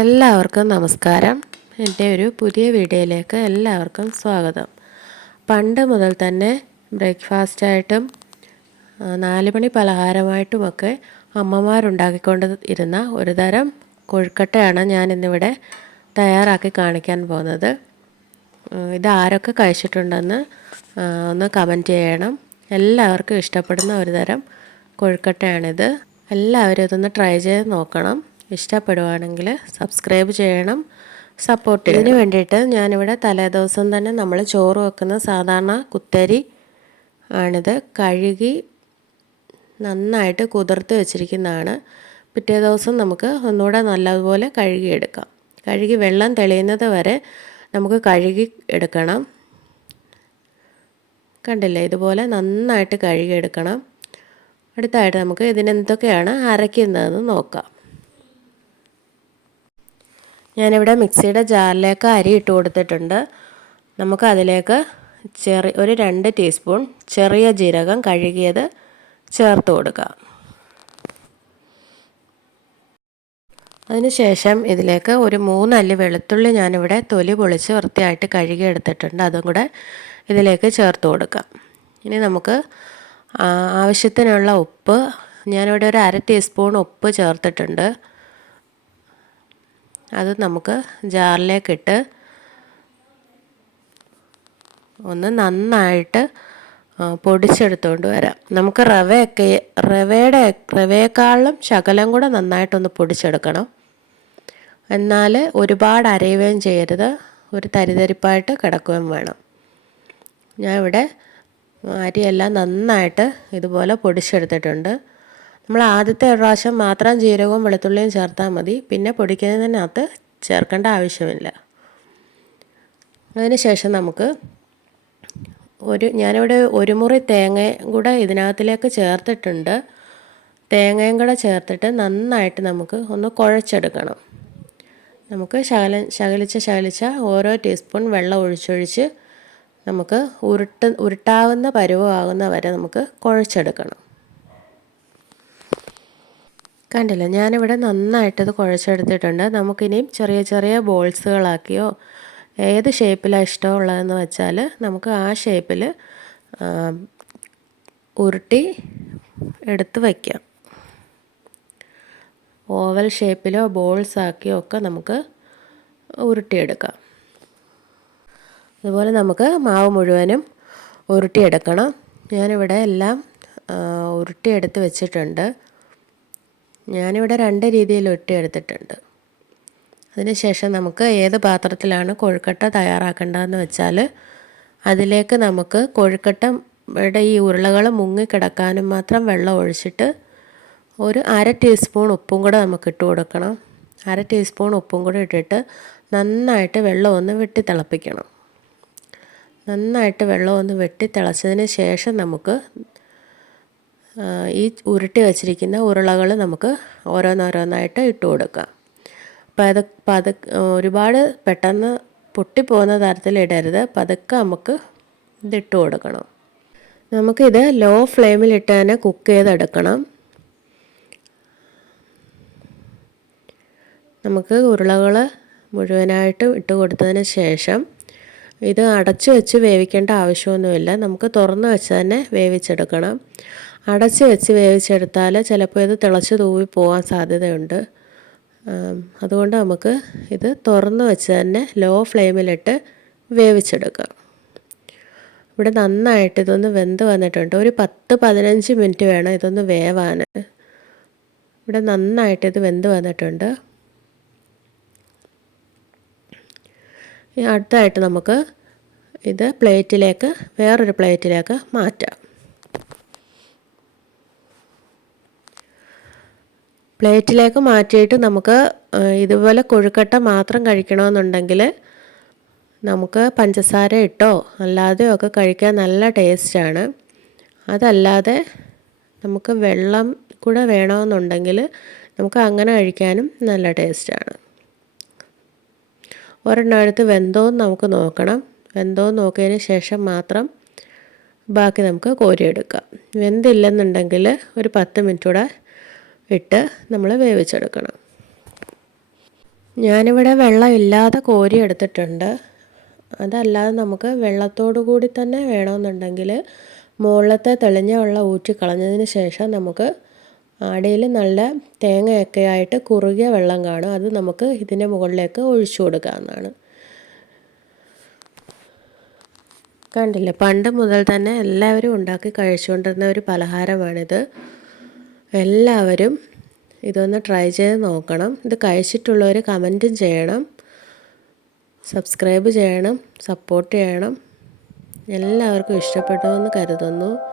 എല്ലാവർക്കും നമസ്കാരം. എന്റെ ഒരു പുതിയ വീഡിയോയിലേക്ക് എല്ലാവർക്കും സ്വാഗതം. പണ്ട് മുതൽ തന്നെ ബ്രേക്ക്ഫാസ്റ്റായിട്ടും നാലുമണി നാല് മണി പലഹാരമായിട്ടുമൊക്കെ അമ്മമാരുണ്ടാക്കിക്കൊണ്ട് ഇരുന്ന ഒരു തരം കൊഴുക്കട്ടയാണ് ഞാൻ ഇന്നിവിടെ തയ്യാറാക്കി കാണിക്കാൻ പോകുന്നത്. ഇത് ആരൊക്കെ കഴിച്ചിട്ടുണ്ടെന്ന് ഒന്ന് കമന്റ് ചെയ്യണം. എല്ലാവർക്കും ഇഷ്ടപ്പെടുന്ന ഒരു തരം കൊഴുക്കട്ടയാണിത്. എല്ലാവരും ഇതൊന്ന് ട്രൈ ചെയ്ത് നോക്കണം. ഇഷ്ടപ്പെടുവാണെങ്കിൽ സബ്സ്ക്രൈബ് ചെയ്യണം സപ്പോർട്ട് ഇതിന് വേണ്ടിയിട്ട് ഞാനിവിടെ തലേദിവസം തന്നെ നമ്മൾ ചോറ് വെക്കുന്ന സാധാരണ കുത്തരി ആണിത്. കഴുകി നന്നായിട്ട് കുതിർത്ത് വെച്ചിരിക്കുന്നതാണ്. പിറ്റേ ദിവസം നമുക്ക് ഒന്നുകൂടെ നല്ലതുപോലെ കഴുകിയെടുക്കാം. കഴുകി വെള്ളം തെളിയുന്നത് വരെ നമുക്ക് കഴുകി എടുക്കണം. കണ്ടില്ലേ? ഇതുപോലെ നന്നായിട്ട് കഴുകിയെടുക്കണം. അടുത്തായിട്ട് നമുക്ക് ഇതിനെന്തൊക്കെയാണ് അരയ്ക്കുന്നതെന്ന് നോക്കാം. ഞാനിവിടെ മിക്സിയുടെ ജാറിലേക്ക് അരി ഇട്ട് കൊടുത്തിട്ടുണ്ട്. നമുക്ക് അതിലേക്ക് ചെറിയ ഒരു രണ്ട് ടീസ്പൂൺ ചെറിയ ജീരകം കഴുകിയത് ചേർത്ത് കൊടുക്കാം. അതിനുശേഷം ഇതിലേക്ക് ഒരു മൂന്നല്ലി വെളുത്തുള്ളി ഞാനിവിടെ തൊലി പൊളിച്ച് വൃത്തിയായിട്ട് കഴുകി എടുത്തിട്ടുണ്ട് അതും കൂടെ ഇതിലേക്ക് ചേർത്ത് കൊടുക്കാം. ഇനി നമുക്ക് ആവശ്യത്തിനുള്ള ഉപ്പ് ഞാനിവിടെ ഒരു അര ടീസ്പൂൺ ഉപ്പ് ചേർത്തിട്ടുണ്ട്. അത് നമുക്ക് ജാറിലേക്കിട്ട് ഒന്ന് നന്നായിട്ട് പൊടിച്ചെടുത്തുകൊണ്ട് വരാം. നമുക്ക് റവയൊക്കെ റവയുടെ റവയേക്കാളും ശകലം കൂടെ നന്നായിട്ടൊന്ന് പൊടിച്ചെടുക്കണം. എന്നാൽ ഒരുപാട് അരയുകയും ചെയ്യരുത്. ഒരു തരിതരിപ്പായിട്ട് കിടക്കുകയും വേണം. ഞാൻ ഇവിടെ അരിയെല്ലാം നന്നായിട്ട് ഇതുപോലെ പൊടിച്ചെടുത്തിട്ടുണ്ട്. നമ്മൾ ആദ്യത്തെ പ്രാവശ്യം മാത്രം ജീരകവും വെളുത്തുള്ളിയും ചേർത്താൽ മതി. പിന്നെ പൊടിക്കുന്നതിനകത്ത് ചേർക്കേണ്ട ആവശ്യമില്ല. അതിനുശേഷം നമുക്ക് ഒരു ഞാനിവിടെ ഒരു മുറി തേങ്ങയും കൂടെ ഇതിനകത്തിലേക്ക് ചേർത്തിട്ടുണ്ട്. തേങ്ങയും കൂടെ ചേർത്തിട്ട് നന്നായിട്ട് നമുക്ക് ഒന്ന് കുഴച്ചെടുക്കണം. നമുക്ക് ശകല ശകലിച്ച ശകലിച്ച ഓരോ ടീസ്പൂൺ വെള്ളം ഒഴിച്ചൊഴിച്ച് നമുക്ക് ഉരുട്ട് ഉരുട്ടാവുന്ന പരുവമാകുന്ന വരെ നമുക്ക് കുഴച്ചെടുക്കണം. കണ്ടില്ല. ഞാനിവിടെ നന്നായിട്ടത് കുഴച്ചെടുത്തിട്ടുണ്ട്. നമുക്കിനിയും ചെറിയ ചെറിയ ബോൾസുകളാക്കിയോ ഏത് ഷേപ്പിലാണ് ഇഷ്ടമുള്ളതെന്ന് വെച്ചാൽ നമുക്ക് ആ ഷേപ്പിൽ ഉരുട്ടി എടുത്ത് വയ്ക്കാം ഓവൽ ഷേപ്പിലോ ബോൾസ് ആക്കിയോ ഒക്കെ നമുക്ക് ഉരുട്ടിയെടുക്കാം. അതുപോലെ നമുക്ക് മാവ് മുഴുവനും ഉരുട്ടിയെടുക്കണം. ഞാനിവിടെ എല്ലാം ഉരുട്ടിയെടുത്ത് വെച്ചിട്ടുണ്ട്. ഞാനിവിടെ രണ്ട് രീതിയിൽ ഒട്ടിയെടുത്തിട്ടുണ്ട്. അതിനുശേഷം നമുക്ക് ഏത് പാത്രത്തിലാണ് കൊഴുക്കട്ട തയ്യാറാക്കേണ്ടതെന്ന് വെച്ചാൽ അതിലേക്ക് നമുക്ക് കൊഴുക്കട്ടയുടെ ഈ ഉരുളകൾ മുങ്ങിക്കിടക്കാനും മാത്രം വെള്ളം ഒഴിച്ചിട്ട് ഒരു അര ടീസ്പൂൺ ഉപ്പും കൂടെ നമുക്ക് ഇട്ട് കൊടുക്കണം. അര ടീസ്പൂൺ ഉപ്പും കൂടെ ഇട്ടിട്ട് നന്നായിട്ട് വെള്ളം ഒന്ന് വെട്ടി തിളപ്പിക്കണം. നന്നായിട്ട് വെള്ളം ഒന്ന് വെട്ടി തിളച്ചതിന് ശേഷം നമുക്ക് ഈ ഉരുട്ടി വച്ചിരിക്കുന്ന ഉരുളകൾ നമുക്ക് ഓരോന്നോരോന്നായിട്ട് ഇട്ട് കൊടുക്കാം. പത പത ഒരുപാട് പെട്ടെന്ന് പൊട്ടിപ്പോകുന്ന തരത്തിൽ ഇടരുത്. പതുക്കെ നമുക്ക് ഇതിട്ട് കൊടുക്കണം. നമുക്കിത് ലോ ഫ്ലെയിമിലിട്ട് തന്നെ കുക്ക് ചെയ്തെടുക്കണം. നമുക്ക് ഉരുളകൾ മുഴുവനായിട്ട് ഇട്ട് കൊടുത്തതിന് ശേഷം ഇത് അടച്ചു വെച്ച് വേവിക്കേണ്ട ആവശ്യമൊന്നുമില്ല. നമുക്ക് തുറന്ന് വെച്ച് തന്നെ വേവിച്ചെടുക്കണം. അടച്ച് വെച്ച് വേവിച്ചെടുത്താൽ ചിലപ്പോൾ ഇത് തിളച്ച് തൂവി പോകാൻ സാധ്യതയുണ്ട്. അതുകൊണ്ട് നമുക്ക് ഇത് തുറന്ന് വെച്ച് തന്നെ ലോ ഫ്ലെയിമിലിട്ട് വേവിച്ചെടുക്കാം. ഇവിടെ നന്നായിട്ട് ഇതൊന്ന് വെന്ത് വന്നിട്ടുണ്ട്. ഒരു പത്ത് പതിനഞ്ച് മിനിറ്റ് വേണം ഇതൊന്ന് വേവാൻ ഇവിടെ നന്നായിട്ട് ഇത് വെന്ത് വന്നിട്ടുണ്ട്. അടുത്തായിട്ട് നമുക്ക് ഇത് പ്ലേറ്റിലേക്ക് വേറൊരു പ്ലേറ്റിലേക്ക് മാറ്റാം. പ്ലേറ്റിലേക്ക് മാറ്റിയിട്ട് നമുക്ക് ഇതുപോലെ കൊഴുക്കട്ട മാത്രം കഴിക്കണമെന്നുണ്ടെങ്കിൽ നമുക്ക് പഞ്ചസാര ഇട്ടോ അല്ലാതെയോ ഒക്കെ കഴിക്കാൻ നല്ല ടേസ്റ്റാണ്. അതല്ലാതെ നമുക്ക് വെള്ളം കൂടെ വേണമെന്നുണ്ടെങ്കിൽ നമുക്ക് അങ്ങനെ കഴിക്കാനും നല്ല ടേസ്റ്റാണ്. ഒരെണ്ണം എടുത്ത് വെന്തോന്ന് നമുക്ക് നോക്കണം. വെന്തോന്ന് നോക്കിയതിന് ശേഷം മാത്രം ബാക്കി നമുക്ക് കോരിയെടുക്കാം. വെന്തില്ലെന്നുണ്ടെങ്കിൽ ഒരു പത്ത് മിനിറ്റ് കൂടെ ഇട്ട് നമ്മൾ വേവിച്ചെടുക്കണം. ഞാനിവിടെ വെള്ളം ഇല്ലാതെ കോരി എടുത്തിട്ടുണ്ട്. അതല്ലാതെ നമുക്ക് വെള്ളത്തോടു കൂടി തന്നെ വേണമെന്നുണ്ടെങ്കിൽ മുകളിലത്തെ തെളിഞ്ഞ വെള്ളം ഊറ്റി കളഞ്ഞതിന് ശേഷം നമുക്ക് അടിയിൽ നല്ല തേങ്ങയൊക്കെ ആയിട്ട് കുറുകിയ വെള്ളം കാണും. അത് നമുക്ക് ഇതിന്റെ മുകളിലേക്ക് ഒഴിച്ചു കൊടുക്കാവുന്നതാണ്. കണ്ടില്ലേ? പണ്ട് മുതൽ തന്നെ എല്ലാവരും ഉണ്ടാക്കി കഴിച്ചുകൊണ്ടിരുന്ന ഒരു പലഹാരമാണിത്. എല്ലാവരും ഇതൊന്ന് ട്രൈ ചെയ്ത് നോക്കണം. ഇത് കഴിച്ചിട്ടുള്ളവർ കമന്റും ചെയ്യണം. സബ്സ്ക്രൈബ് ചെയ്യണം. സപ്പോർട്ട് ചെയ്യണം. എല്ലാവർക്കും ഇഷ്ടപ്പെട്ടു എന്ന് കരുതുന്നു.